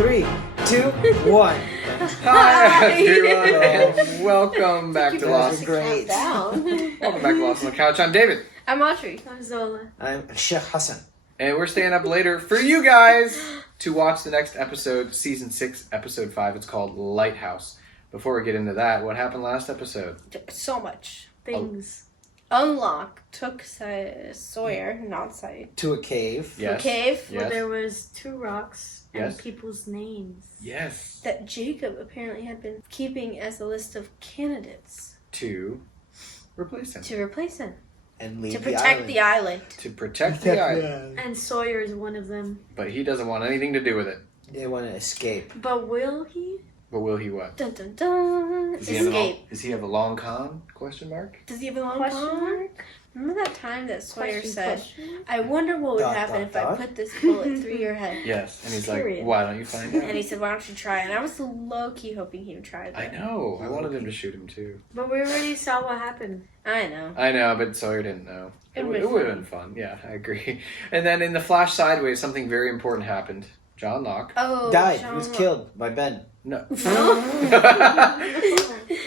3, 2, 1. Hi everyone, and welcome back to Lost. Great. Welcome back to Lost on the Couch. I'm David, I'm Audrey. I'm Zola. I'm Sheikh Hassan. and we're staying up later for you guys to watch the next episode, Season 6, Episode 5. It's called Lighthouse. Before we get into that, what happened last episode? So much. Things. Unlock took Sawyer, not Said, To a cave. to a cave Yes. Where there was 2 rocks Yes. and people's names. Yes. that Jacob apparently had been keeping as a list of candidates To replace him. to replace him. And leave To the protect island. the island. To protect the island. And Sawyer is one of them. But he doesn't want anything to do with it. They want to escape. But will he? But will he what? Dun dun dun. Does he have a long, Escape. does he have a long con? Question mark? Does he have a long Question con? mark? Remember that time that Sawyer Question, said, question? I wonder what would Dot, happen dot, if I dot. put this bullet through your head. Yes. And he's Period. like, why don't you find out? And he said, why don't you try? And I was low-key hoping he would try that. I know. I wanted him to shoot him too. But we already saw what happened. I know. I know, but Sawyer didn't know. It It would have been fun. Yeah, I agree. And then in the flash sideways, something very important happened. John Locke. Oh, Died. He John was Locke. killed by Ben. No. No.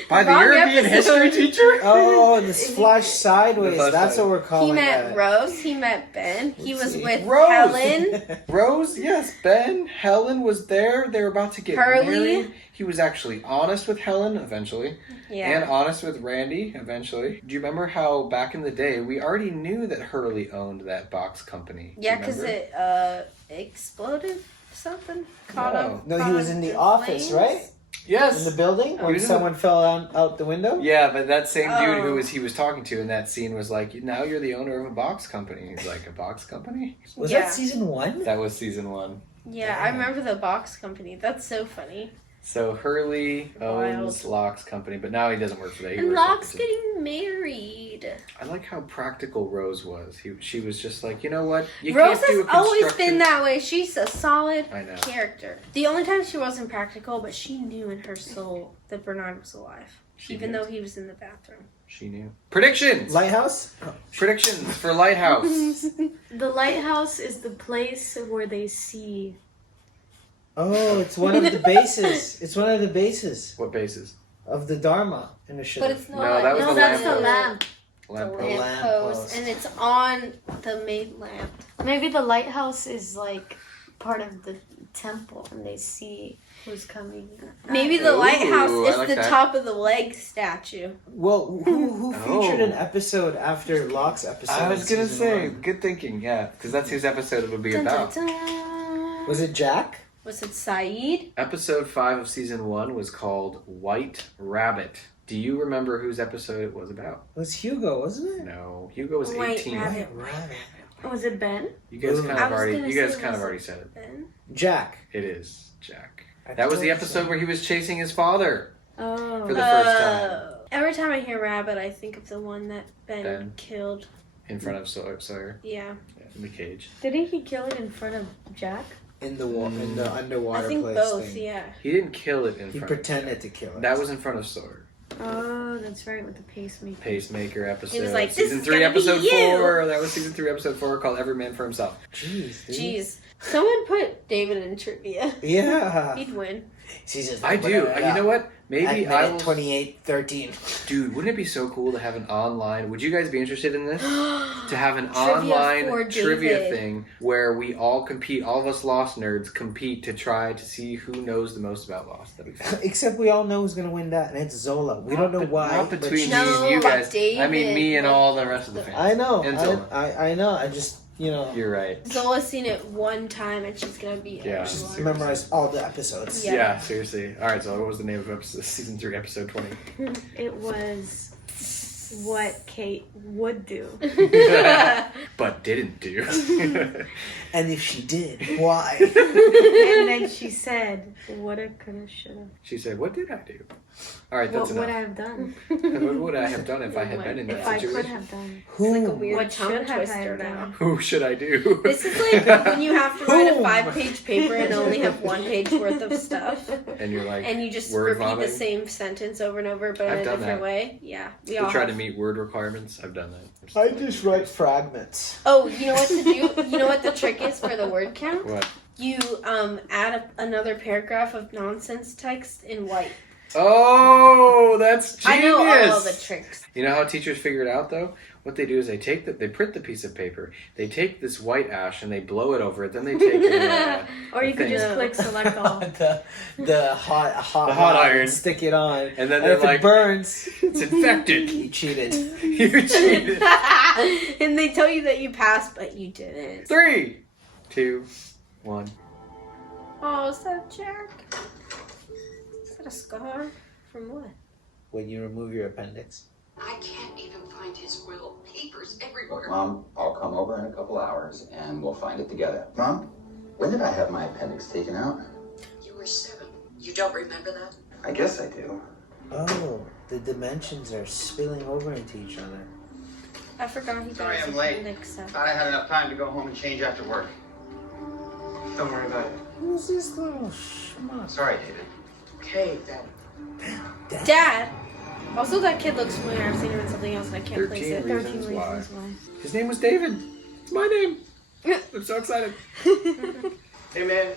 By the Wrong European episode. history teacher? Oh, this flash sideways. The flash That's what we're calling He met it. Rose. He met Ben. He Let's was see. with Rose. Helen. Rose, yes. Ben, Helen was there. They were about to get Hurley. married. He was actually honest with Helen eventually. And Yeah. honest with Randy eventually. Do you remember how back in the day we already knew that Hurley owned that box company? Yeah, Do you because remember? it exploded something. Caught No. up. No, caught he was up in the office, flames. right? Yes. In the building He when was in the- someone fell out the window. Yeah, but that same dude Oh. he was talking to in that scene was like, now you're the owner of a box company. He's like, a box company? Was Yeah. that season 1? That was season 1. Yeah, I remember the box company. That's so funny. So Hurley owns Wild. Locke's company, but now he doesn't work for that. He And works Locke's for- getting married. I like how practical Rose was. She was just like, you know what? You Rose can't do has a always construction- been that way. She's a solid I know. character. The only time she wasn't practical, but she knew in her soul that Bernard was alive. She Even knew. though he was in the bathroom. She knew. Predictions! Lighthouse? Predictions for Lighthouse. The lighthouse is the place where they see. Oh, it's one of the bases. It's one of the bases What bases? of the Dharma initiative. But it's not. No, that was No, the that's the lamp. lamp. The Lamp lamp. lamp post. post. And it's on the main lamp. Maybe the lighthouse is like part of the temple and they see who's coming. Maybe the Ooh, lighthouse I is like the that. top of the leg statue. Well, who featured Oh. an episode after Locke's episode? I was in gonna season say, 1? good thinking, yeah, because that's whose episode it would be Dun, dun, about. dun. Was it Jack? Was it Saeed? Episode 5 of season 1 was called White Rabbit. Do you remember whose episode it was about? It was Hugo, wasn't it? No, Hugo was White 18. Rabbit. Rabbit. Was it Ben? You guys Ooh. kind I of was already. gonna You guys say kind of was already it said it. Ben? Jack. It is Jack. I That was the thought episode so. where he was chasing his father Oh. for the first time Every time I hear rabbit, I think of the one that Ben, Ben. killed. in front of Sawyer Yeah. in the cage. Didn't he kill it in front of Jack? In the underwater I think place both, thing. yeah. He didn't kill it in He front. pretended to kill Of it. That was in front of Sawyer. Oh, that's right, with the pacemaker. Pacemaker episode. He was like, "This season is 3, gonna be episode you." 4. That was season 3, episode 4, called Every Man for Himself. Jeez. Dude. Jeez. Someone put David in trivia. Yeah. He'd win. She's just I do. You know what? Maybe I will. 28:13. Dude, wouldn't it be so cool to have an online? Would you guys be interested in this? To have an Trivia online for trivia David. thing where we all compete, all of us Lost nerds compete to try to see who knows the most about Lost. That'd be fun. Except we all know who's gonna win that, and it's Zola. We don't know But why. Not but between she- me and you No, guys. I mean, me and David. all the rest of the fans. I know. And Zola. I know. I just You're right. Zola's seen it one time and she's gonna be Yeah. just everyone. memorize all the episodes. Yeah. Yeah, seriously. All right, so what was the name of episode, season 3, episode 20? It was what Kate would do. But didn't do. And if she did, why? And then she said, woulda, coulda, shoulda. She said, "What did I do?" All right, that's What would I enough. have done? What would I have done if I had What been in If that I could situation? have done. Who? Like a weird What tongue should have I twister now. done? Who should I do? This is like when you have to write a Whom? 5-page paper and only have 1 page worth of stuff. And you're like, And you just word repeat the vomiting? same sentence over and over, but I've in a done different that. way. Yeah, we to all try have. to meet word requirements. I've done that. I just write fragments. Oh, you know what to do? You know what the trick is for the word count? What? You add another paragraph of nonsense text in white. Oh, that's genius. I know all of the tricks. You know how teachers figure it out though? What they do is they print the piece of paper, they take this white ash and they blow it over it, then they take or you could just click select all. the hot iron. and stick it on. And then if like, it burns, it's infected. You cheated. You cheated. And they tell you that you passed, but you didn't. 3, 2, 1. Oh, is that Jack? Is that a scar? From what? When you remove your appendix. I can't even find his will. Papers everywhere. Mom, I'll come over in a couple hours and we'll find it together. Mom, when did I have my appendix taken out? You were 7. You don't remember that? I guess I do. Oh, the dimensions are spilling over into each other. I forgot he got Sorry his I'm late. appendix stuff. Thought I had enough time to go home and change after work. Don't worry about it. Who's this little schmuck? Sorry, David. Okay, Dad. Dad! Also, that kid looks familiar. I've seen him in something else and I can't place 13 it. reasons why. His name was David. It's my name. I'm so excited. Hey, man.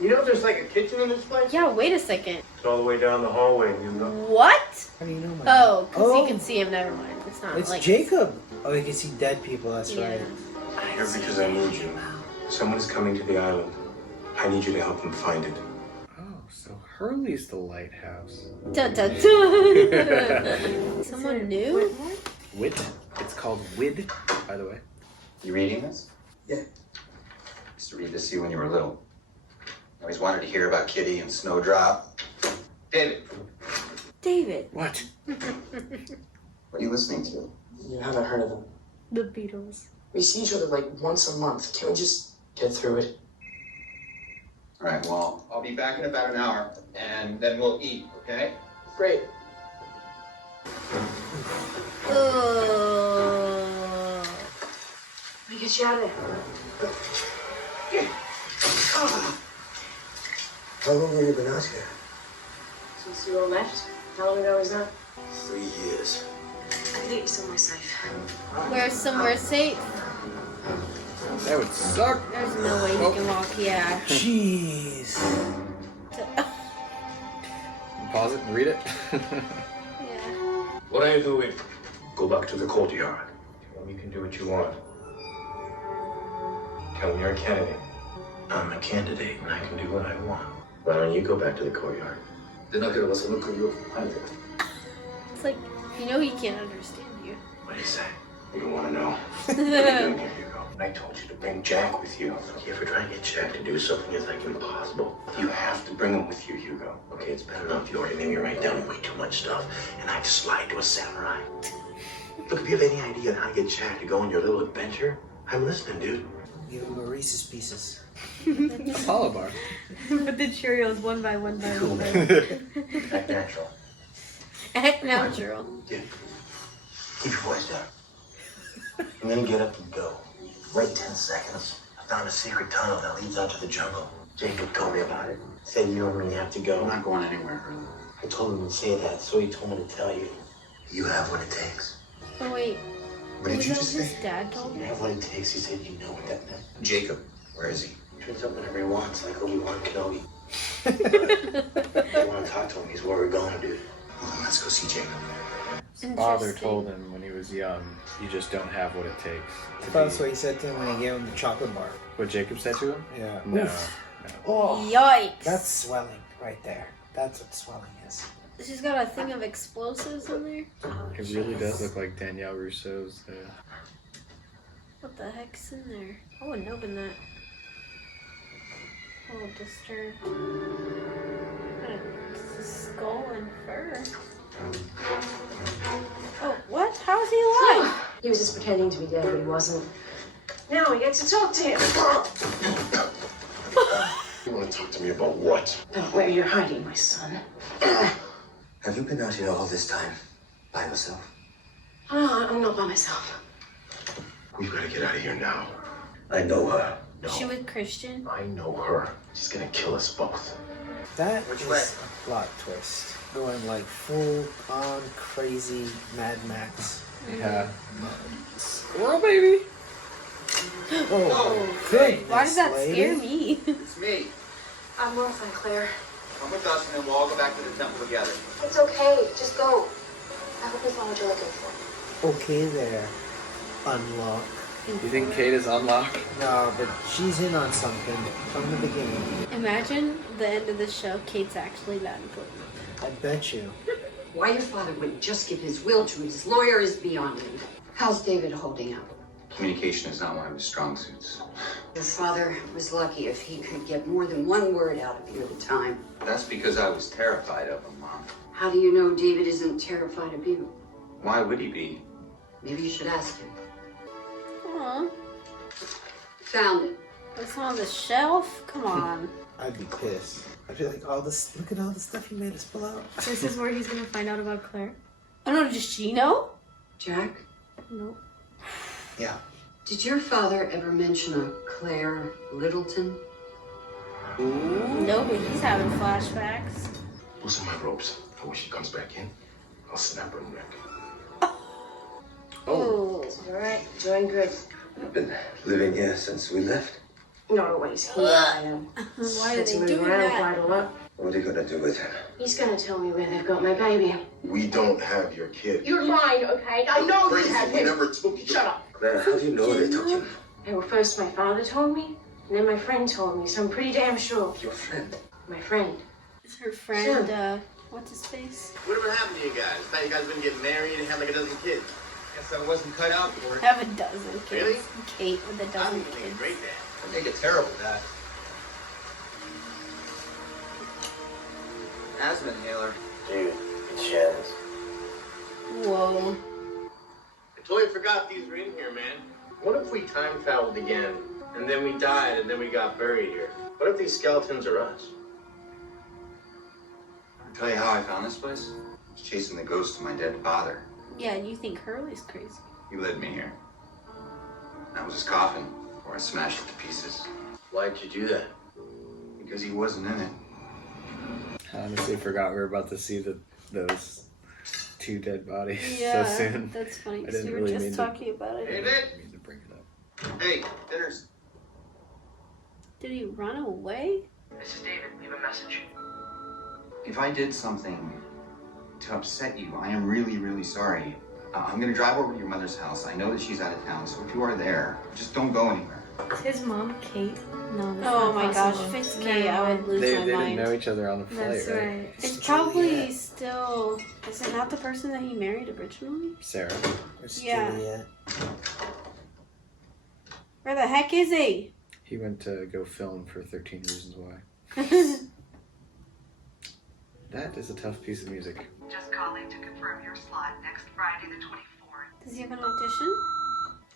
You know there's like a kitchen in this place? Yeah, wait a second. It's all the way down the hallway, you know. What? How do you know my Oh, because Oh. you can see him. Never mind. It's not It's like... Jacob. Oh, you can see dead people. That's Yeah. right. I'm here because I need you. Someone's coming to the island. I need you to help them find it. Oh, so Hurley's the lighthouse. Dun, dun, dun. Someone new? Wit. It's called WID, by the way. You reading this? Yeah. Used to read this to you when you were little. I always wanted to hear about Kitty and Snowdrop. David, David. What? What are you listening to? You haven't heard of them. The Beatles. We see each other like once a month. Can't we just get through it? All right, well, I'll be back in about an hour, and then we'll eat, okay? Great. Let me get you out of there. How long have you been out here? Since you all left? How long ago was that? 3 years. I think you're somewhere safe. Where's somewhere safe? That would suck. There's no way he can walk. Yeah. Jeez. Pause it and read it. Yeah. What are you doing? Go back to the courtyard. Tell them you can do what you want. Tell them you're a candidate. I'm a candidate and I can do what I want. Why don't you go back to the courtyard? They're not gonna listen to you either. It's like, you know he can't understand you. What do you say? You don't want to know. What are you doing here, Hugo? I told you to bring Jack with you. You ever try and get Jack to do something that's like impossible? You have to bring him with you, Hugo. Okay, it's bad enough you already made me write down way too much stuff, and I just lied to a samurai. Look, if you have any idea on how to get Jack to go on your little adventure, I'm listening, dude. Give him a Reese's Pieces. Apollo bar. Put the Cheerios one by one by one. Act natural. Act natural. Yeah. Keep your voice down. And then get up and go. Wait 10 seconds. I found a secret tunnel that leads out to the jungle. Jacob told me about it. Said you don't really have to go. I'm not going anywhere, really. I told him to say that, so he told me to tell you. You have what it takes. Oh, wait. What did Was you that just his say? dad told You me? have what it takes. He said you know what that meant. Jacob, where is he? Turns up whenever he wants, like Obi-Wan Kenobi. You want to talk to him, he's where we're going, dude. Well, then let's go see Jacob. His father told him when he was young, you just don't have what it takes. I thought that's what he said to him when he gave him the chocolate bar. What Jacob said to him? Yeah. No. Oof. Oh, Yikes. that's swelling right there. That's what swelling is. She's got a thing of explosives in there. Oh, It really does look like Danielle Rousseau's. What the heck's in there? I wouldn't open that. Oh, disturbed. It's a skull and fur. Oh, what? How is he alive? He was just pretending to be dead, but he wasn't. Now we get to talk to him. You want to talk to me about what? About where you're hiding, my son. Have you been out here all this time? By yourself? Oh, I'm not by myself. We've got to get out of here now. I know her. No, Is she with Christian? I know her. She's gonna kill us both. That Which is way? a plot twist. Going like full on crazy Mad Max. Yeah. Squirrel baby. Oh, goodness, Why does that lady. scare me? It's me. I'm well, Claire. Come with us and then we'll all go back to the temple together. It's okay. Just go. I hope you find what you're looking for. Okay there. Unlock. You think Kate is unlocked? No, but she's in on something from the beginning. Imagine the end of the show, Kate's actually that important. I bet you. Why your father wouldn't just give his will to his lawyer is beyond me. How's David holding up? Communication is not one of his strong suits. Your father was lucky if he could get more than one word out of you at a time. That's because I was terrified of him, Mom. How do you know David isn't terrified of you? Why would he be? Maybe you should ask him. Aw, Found it. it's on the shelf? Come on. I'd be pissed. I'd be like, all this. Look at all the stuff you made us pull out. This is where he's gonna find out about Claire. Oh no, does she know? Jack, No. Yeah. did your father ever mention a Claire Littleton? No, but he's having flashbacks. Loosen my ropes. And when she comes back in, I'll snap her neck. Oh. All right. Doing good. I've been living here since we left. Not always here. I am. Why are Had to they move doing around that? quite a lot. What are you gonna do with her? He's gonna tell me where they've got my baby. We don't have your kid. You're lying, okay? I know you Crazy, have we him. never took you. Shut up. Claire, how do you know they took you? Well, first my father told me, and then my friend told me, so I'm pretty damn sure. Your friend. My friend. Is her friend, what's his face? Whatever happened to you guys? Thought you guys been getting married and had like a dozen kids. Guess I wasn't cut out for it. Have a dozen kids. Really? Kate with a I'm dozen being a kids. great dad. I think it's terrible, Dad. Asthma inhaler. Dude, it's Shannon's. Whoa. I totally forgot these were in here, man. What if we time traveled again, and then we died, and then we got buried here? What if these skeletons are us? I'll tell you how I found this place. I was chasing the ghost of my dead father. Yeah, and you think Hurley's crazy. He led me here. That was his coffin, before I smashed it to pieces. Why'd you do that? Because he wasn't in it. I honestly forgot we were about to see those two dead bodies Yeah, so soon. that's funny. I 'Cause didn't we were really just mean to- talking about Hey, it. Vic. I need to bring it up. Hey, dinner's. Did he run away? This is David. Leave a message. If I did something to upset you, I am really, really sorry. I'm gonna drive over to your mother's house. I know that she's out of town, so if you are there, just don't go anywhere. Is his mom Kate? No, that's Oh not my gosh, possible. if it's Kate, I would lose They my didn't mind. know each other on the flight, That's right? right. It's probably still. Is it not the person that he married originally? Sarah. It's Yeah. Juliet. Where the heck is he? He went to go film for 13 Reasons Why. That is a tough piece of music. Just calling to confirm your slot next Friday the 24th. Does he have an audition?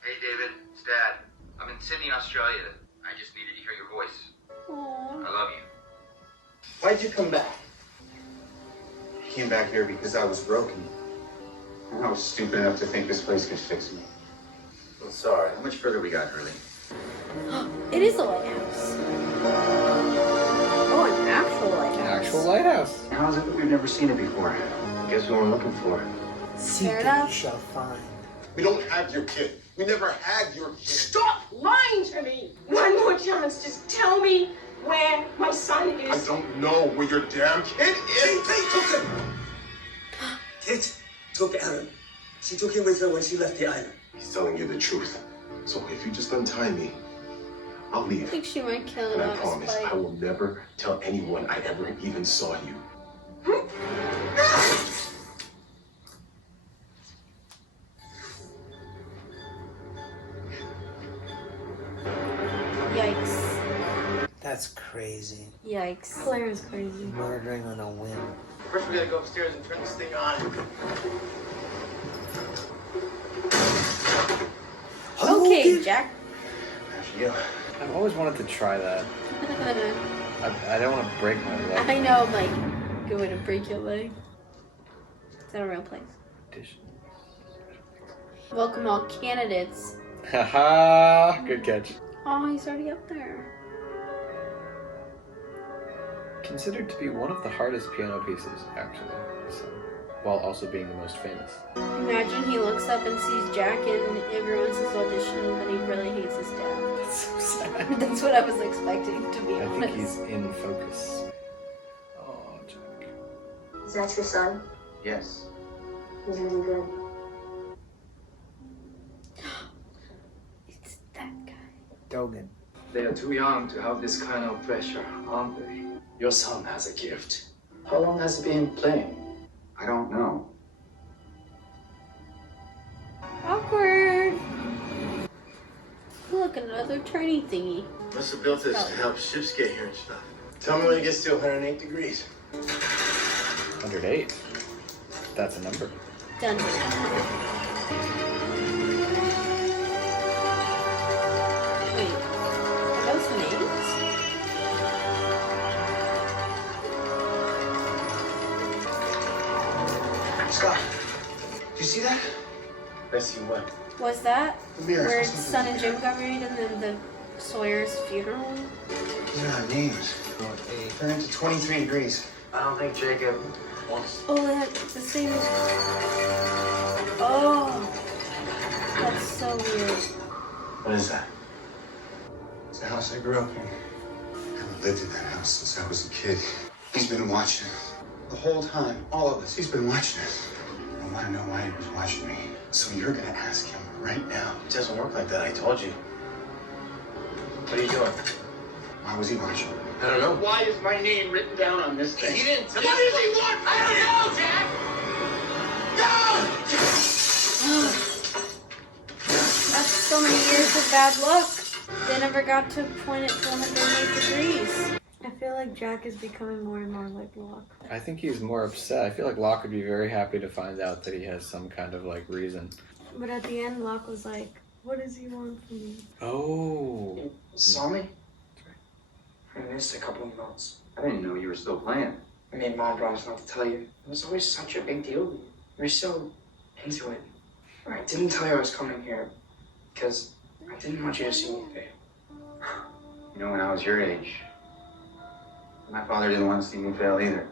Hey, David. It's Dad. I'm in Sydney, Australia. I just needed to hear your voice. Aww. I love you. Why'd you come back? I came back here because I was broken. And I was stupid enough to think this place could fix me. I'm sorry. How much further we got, Hurley? It is a lighthouse. Oh, an actual lighthouse. Actual lighthouse. How is it that we've never seen it before? Guess who we're looking for? Seek Fair and enough. you shall find. We don't have your kid. We never had your kid. Stop lying to me! One more chance, just tell me where my son I is. don't know where your damn kid is. Kate took him! Kate took Aaron. She took him with her when she left the island. He's telling you the truth. So if you just untie me, I'll I leave. think she might kill him And I out of promise I spite. will never tell anyone I ever even saw you. Yikes. That's crazy. Yikes. Claire is crazy. Murdering on a whim. First, we gotta go upstairs and turn this thing on. Okay, Jack. After you. I've always wanted to try that. I don't want to break my leg. I know, like, going to break your leg. Is that a real place? Dish. Welcome all candidates. Haha, good catch. Oh, he's already up there. Considered to be one of the hardest piano pieces, actually. So, while also being the most famous. Imagine he looks up and sees Jack and everyone's his audition, but he really hates his dad. That's so sad. That's what I was expecting, to be I honest. think he's in focus. Oh, Jack. Is that your son? Yes. He's really good. It's that guy. Dogan. They are too young to have this kind of pressure, aren't they? Your son has a gift. How long has he been playing? I don't know. Awkward. Look, another turning thingy. Must have built this to help ships get here and stuff. Tell me when it gets to 108 degrees. 108. That's a number. Done. Wait, are those names? Scott, do you see that? I see what? Was that The mirror. where Something Son and there. Jim got married and then the Sawyer's funeral? These are our names. They're into 23 degrees. I don't think Jacob wants. Oh, that's the same. Oh, that's so weird. What is that? It's the house I grew up in. I haven't lived in that house since I was a kid. He's been watching the whole time. All of us. He's been watching us. I want to know why he was watching me. So you're gonna ask him right now. It doesn't work like that, I told you. What are you doing? Why was he watching? I don't know. Why is my name written down on this thing? He didn't tell What does he want? I don't know, Jack! That's so many years of bad luck. They never got to point it to 108 degrees. I feel like Jack is becoming more and more like Locke. I think he's more upset. I feel like Locke would be very happy to find out that he has some kind of like reason. But at the end, Locke was like, what does he want from me? Oh. You saw me? I missed a couple of months. I didn't know you were still playing. I made Mom promise not to tell you. It was always such a big deal. You were so into it. I didn't tell you I was coming here because I didn't want you to see me fail. You know, when I was your age, my father didn't want to see me fail either.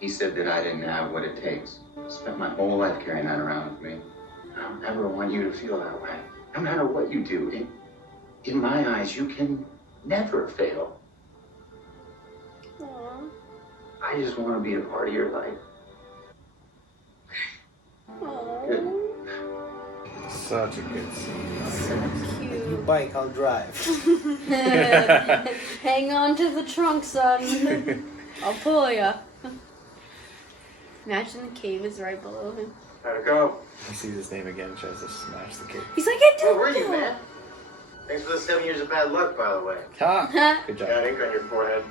He said that I didn't have what it takes. I spent my whole life carrying that around with me. I don't ever want you to feel that way. No matter what you do, in my eyes, you can never fail. Aww. I just want to be a part of your life. Good. Such a good scene. So You cute. bike, I'll drive. Hang on to the trunk, son. I'll pull ya. Imagine the cave is right below him. How'd it go? He sees his name again and tries to smash the cake. He's like, I Where did were you, man? Thanks for the 7 years of bad luck, by the way. Ha! Good Got job. ink on your forehead.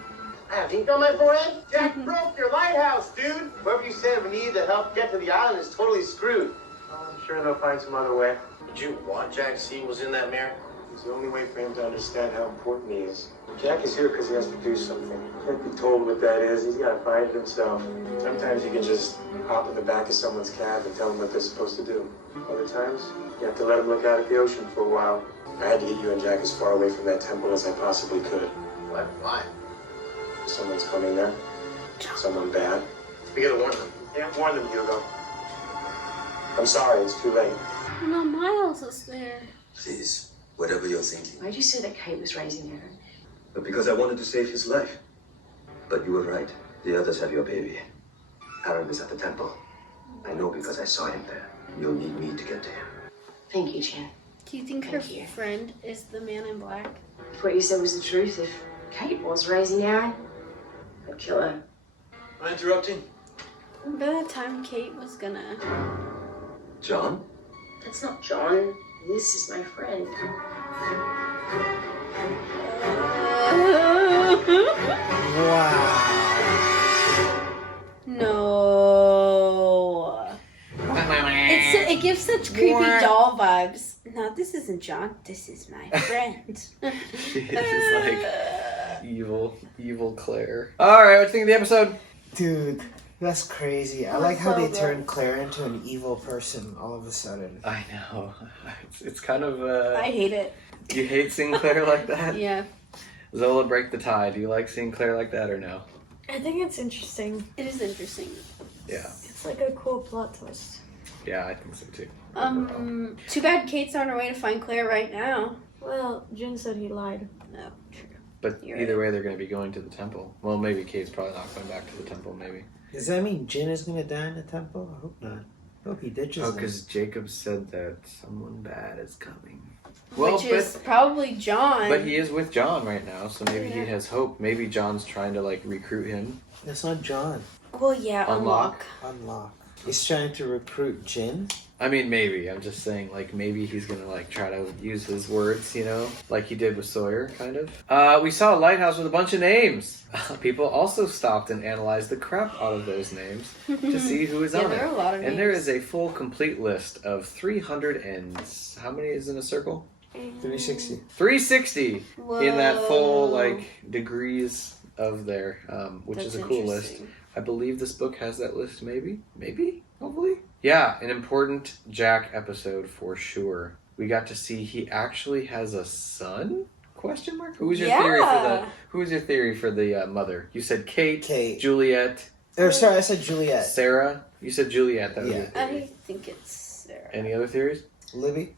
I have ink on my forehead? Jack broke your lighthouse, dude! Whoever you said we needed to help get to the island is totally screwed. I'm sure they'll find some other way. Did you want Jack to see what was in that mirror? It's the only way for him to understand how important he is. Jack is here because he has to do something. He can't be told what that is. He's got to find it himself. Sometimes you can just hop in the back of someone's cab and tell them what they're supposed to do. Other times, you have to let them look out at the ocean for a while. I had to get you and Jack as far away from that temple as I possibly could. What? Why? Someone's coming there. Someone bad. We gotta warn them. Yeah, warn them, Hugo. I'm sorry, it's too late. No, Miles is there. Please, whatever you're thinking. Why'd you say that Kate was raising Aaron? But because I wanted to save his life. But you were right. The others have your baby. Aaron is at the temple. I know because I saw him there. You'll need me to get to him. Thank you, Chen. Do you think her friend is the man in black? If what you said was the truth, if Kate was raising Aaron, I'd kill her. Am I interrupting? By that time, Kate was gonna. John? That's not John. This is my friend. Wow. No. It gives such creepy doll vibes. No, this isn't John. This is my friend. She is like evil Claire. Alright, what do you think of the episode? Dude, that's crazy. I That's like how so they good. turned Claire into an evil person all of a sudden. I know. It's kind of I hate it. You hate seeing Claire like that? Yeah. Zola, break the tie. Do you like seeing Claire like that or no? I think it's interesting. It is interesting. Yeah. It's like a cool plot twist. Yeah, I think so too. Too bad Kate's on her way to find Claire right now. Well, Jin said he lied. No, true. But You're either right. way, they're going to be going to the temple. Well, maybe Kate's probably not going back to the temple, maybe. Does that mean Jin is gonna die in the temple? I hope not. I hope he ditches Oh, them. because Jacob said that someone bad is coming. Which is probably John. But he is with John right now, so maybe he has hope. Maybe John's trying to, like, recruit him. That's not John. Well, yeah, unlock. He's trying to recruit Jin? I mean, maybe. I'm just saying, like, maybe he's gonna, like, try to use his words, you know? Like he did with Sawyer, kind of. We saw a lighthouse with a bunch of names. People also stopped and analyzed the crap out of those names to see who is on it. There are a lot of and there names. is a full, complete list of 300 and... How many is in a circle? 360. 360 in that full, Whoa. like, degrees of there, which That's is a cool list. interesting. I believe this book has that list, maybe? Maybe? Hopefully? Yeah, an important Jack episode for sure. We got to see he actually has a son? Question mark? Who's your theory for the mother? You said Kate. Juliet. Or sorry, I said Juliet. Sarah. You said Juliet. That was your theory. I think it's Sarah. Any other theories? Libby?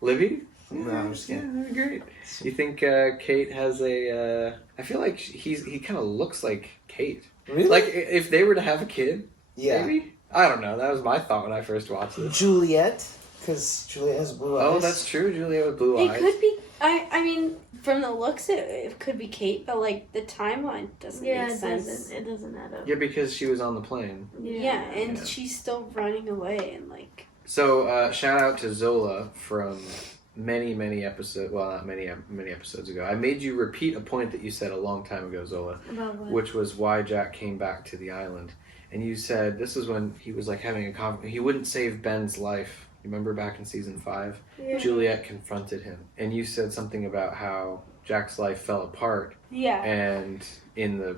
Libby? No, I'm just kidding. Yeah, that'd be great. You think Kate has a... I feel like he kind of looks like Kate. Really? Like, if they were to have a kid, Yeah. maybe? I don't know. That was my thought when I first watched it. Juliet? Because Juliet has blue eyes. Oh, that's true. Juliet with blue It eyes. could be. I mean, from the looks, it could be Kate, but like the timeline doesn't make sense. It doesn't add up. Yeah, because she was on the plane. Yeah, and she's still running away and like. So, shout out to Zola from many episodes. Well, not many episodes ago. I made you repeat a point that you said a long time ago, Zola. About what? Which was why Jack came back to the island. And you said this was when he was like having a conflict. He wouldn't save Ben's life. You remember back in season 5? Yeah. Juliet confronted him. And you said something about how Jack's life fell apart. Yeah. And in the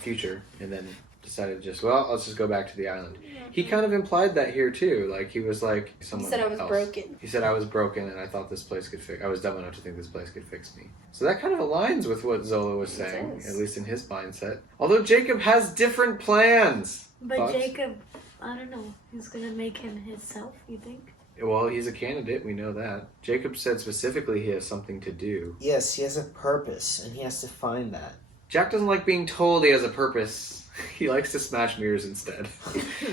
future, and then decided just, well, let's just go back to the island. He kind of implied that here too. Like he was like someone He said I was else. broken. He said I was broken and I thought this place could fix. I was dumb enough to think this place could fix me. So that kind of aligns with what Zola was saying, does. at least in his mindset. Although Jacob has different plans. But Thoughts? Jacob, I don't know. He's gonna make him himself, you think? Well, he's a candidate. We know that. Jacob said specifically he has something to do. Yes, he has a purpose, and he has to find that. Jack doesn't like being told he has a purpose. He likes to smash mirrors instead.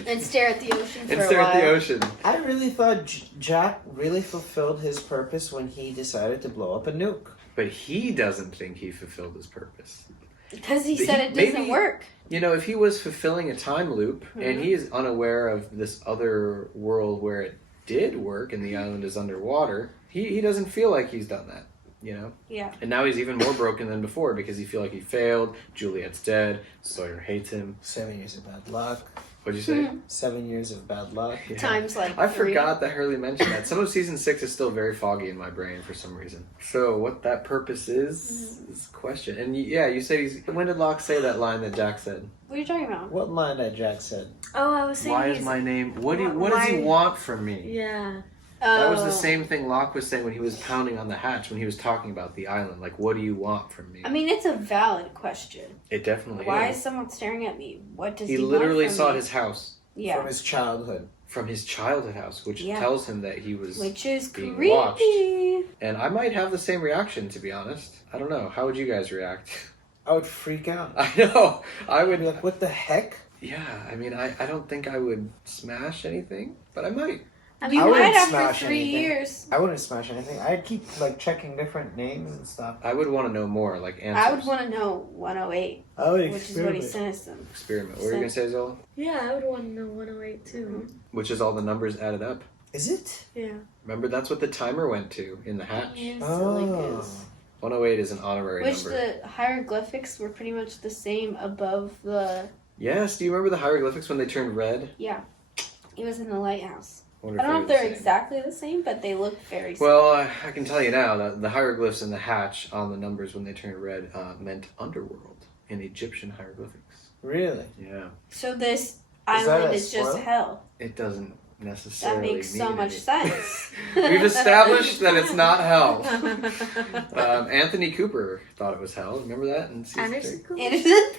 And stare at the ocean for and a stare while. at the ocean. I really thought Jack really fulfilled his purpose when he decided to blow up a nuke. But he doesn't think he fulfilled his purpose. Because he said it doesn't maybe- work. You know, if he was fulfilling a time loop and Mhm. he is unaware of this other world where it did work and the island is underwater, he doesn't feel like he's done that, you know? Yeah. And now he's even more broken than before because he feel like he failed, Juliet's dead, Sawyer hates him. 7 years of bad luck. What'd you say? 7 years of bad luck. Yeah. Times like I 3. forgot that Hurley mentioned that. Some of season 6 is still very foggy in my brain for some reason. So what that purpose is a question. And yeah, you said when did Locke say that line that Jack said? What are you talking about? What line that Jack said? Oh, I was saying. Why is my name? What does he want from me? Yeah. That was the Oh. same thing Locke was saying when he was pounding on the hatch when he was talking about the island. Like, what do you want from me? I mean, it's a valid question. It definitely Why is. is someone staring at me? What does He he literally want from saw me? his house. Yeah. From his childhood. From his childhood house, which Yeah. tells him that he was Which is being creepy. watched. And I might have the same reaction, to be honest. I don't know. How would you guys react? I would freak out. I know. I would be like, what the heck? Yeah, I mean, I don't think I would smash anything, but I might. You I wouldn't might after smash 3 anything. years. I wouldn't smash anything. I'd keep like checking different names and stuff. I would want to know more, like answers. I would want to know 108, I would which is what he sent us. Experiment. What were you going to say, Zola? Yeah, I would want to know 108 too. Which is all the numbers added up. Is it? Yeah. Remember, that's what the timer went to in the hatch. Oh. 108 is an honorary Which number. the hieroglyphics were pretty much the same above the. Yes, do you remember the hieroglyphics when they turned red? Yeah. It was in the lighthouse. I Wonder don't know if they were they're the same. exactly the same, but they look very similar. Well, I can tell you now that the hieroglyphs in the hatch on the numbers when they turned red meant underworld in Egyptian hieroglyphics. Really? Yeah. So this that island a is just spoiler? hell. It doesn't That necessarily makes so mean much anything. sense. We've established that it's not hell. Anthony Cooper thought it was hell. Remember that in season Anderson 3? Cooper? Anderson?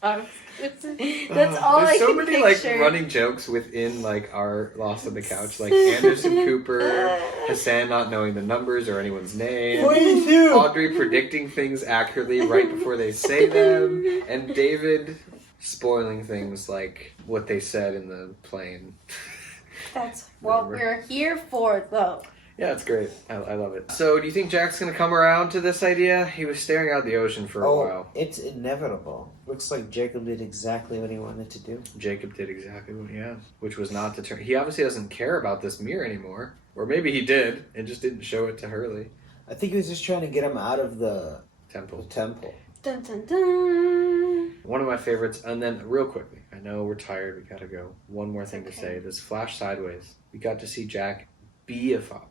That's all I There's so can many picture. like running jokes within like our Lost on the Couch, like Anderson Cooper, Hassan not knowing the numbers or anyone's name, 22. Audrey predicting things accurately right before they say them, and David spoiling things like what they said in the plane. That's what we're here for, though. Yeah, it's great. I love it. So, do you think Jack's gonna come around to this idea? He was staring out the ocean for a while. It's inevitable. Looks like Jacob did exactly what he wanted to do. Jacob did exactly what he asked, which was not to turn. He obviously doesn't care about this mirror anymore, or maybe he did and just didn't show it to Hurley. I think he was just trying to get him out of the temple. Dun, dun, dun. One of my favorites, and then real quickly, I know we're tired, we gotta go. One more thing to say. This flash sideways. We got to see Jack be a father.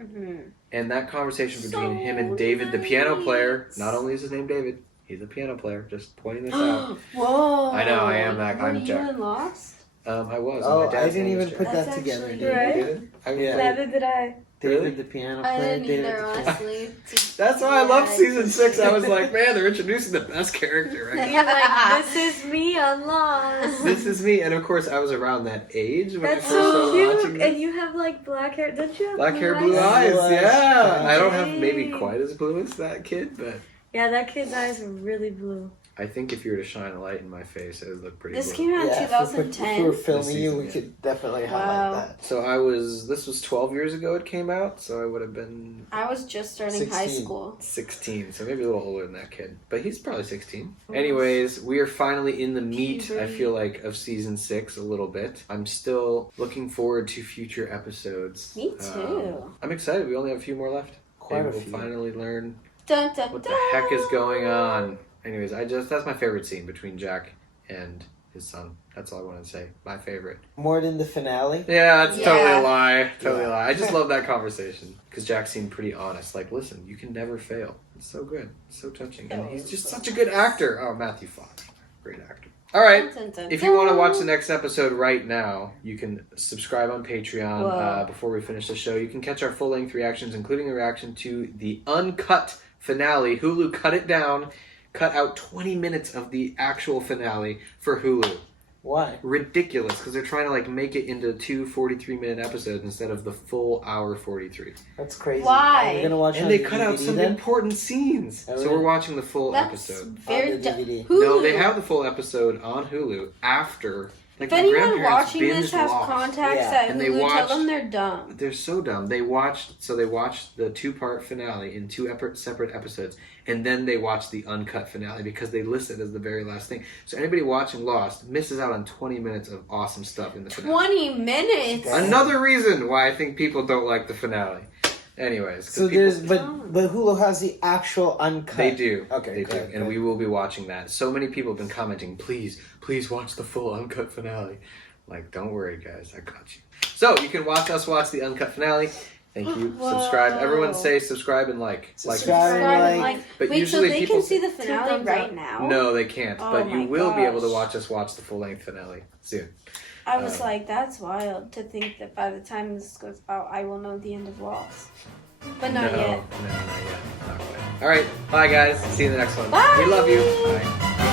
Mm-hmm. And that conversation between him and David, the piano player, not only is his name David, he's a piano player, just pointing this out. Whoa. I know, I am that. Were I'm you Jack. in Lost? I was. Oh, My dad's I didn't name even is put Jack. that That's together. actually Did right. you? Did? Yeah. Neither did I. David the piano I player. didn't David either, the piano- honestly. That's why I love season 6. I was like, man, they're introducing the best character right now. You're like, this is me on Lost. This is me, and of course, I was around that age when That's I first so started watching cute. this. And you have like black hair. Don't you have Black hair, blue eyes. Blue eyes. Yeah, I don't have Dang. maybe quite as blue as that kid, but Yeah, that kid's eyes are really blue. I think if you were to shine a light in my face, it would look pretty This blue. came out in Yeah, if we 2010. were filming you, we Yeah. could definitely Wow. highlight that. So this was 12 years ago it came out, so I would have been I was just starting high 16. school. 16, so maybe a little older than that kid. But he's probably 16. Anyways, we are finally in the meat, I feel like, of season 6 a little bit. I'm still looking forward to future episodes. Me too. I'm excited. We only have a few more left. Quite and a we'll few. finally learn Dun, dun, what the dun. heck is going on. Anyways, that's my favorite scene between Jack and his son. That's all I want to say. My favorite. More than the finale. Yeah, that's totally Yeah. a lie. Totally a lie. I just love that conversation because Jack seemed pretty honest. Like, listen, you can never fail. It's so good. It's so touching. And he's just such a good actor. Oh, Matthew Fox. Great actor. All right. Dun, dun, If you want to dun. watch the next episode right now, you can subscribe on Patreon Whoa. before we finish the show. You can catch our full-length reactions, including a reaction to the uncut finale. Hulu cut it down, cut out 20 minutes of the actual finale for Hulu. Why? Ridiculous, because they're trying to like make it into 2 43-minute episodes instead of the full hour 43. That's crazy. Why? Are we gonna watch And on they DVD cut out some then? important scenes. Oh, So really? we're watching the full That's episode. very On the dumb. DVD. No, they have the full episode on Hulu after. Like, If my anyone grandparents watching this binged has Lost. contacts Yeah. at And they Hulu, tell watched- them they're dumb. They're so dumb. They watched the 2-part finale in 2 separate episodes, and then they watched the uncut finale because they listed as the very last thing. So anybody watching Lost misses out on 20 minutes of awesome stuff in the finale. 20 minutes? Another reason why I think people don't like the finale. Anyways, 'cause So people- there's, but Hulu has the actual uncut. They do. Okay, they good, do. And we will be watching that. So many people have been commenting, please watch the full uncut finale. Like, don't worry, guys, I got you. So you can watch the uncut finale. Thank you. Whoa. Subscribe. Everyone say subscribe and like. Subscribe and Subscribe and like. like. But Wait, so usually they people can see the Two finale thumbs right up. now? No, they can't. Oh but my you will be able to gosh. watch the full length finale soon. I was like, that's wild to think that by the time this goes out, I will know the end of Lost. But not no, yet. No, not yet. Not quite. All right. Bye, guys. See you in the next one. Bye. We love you. Bye.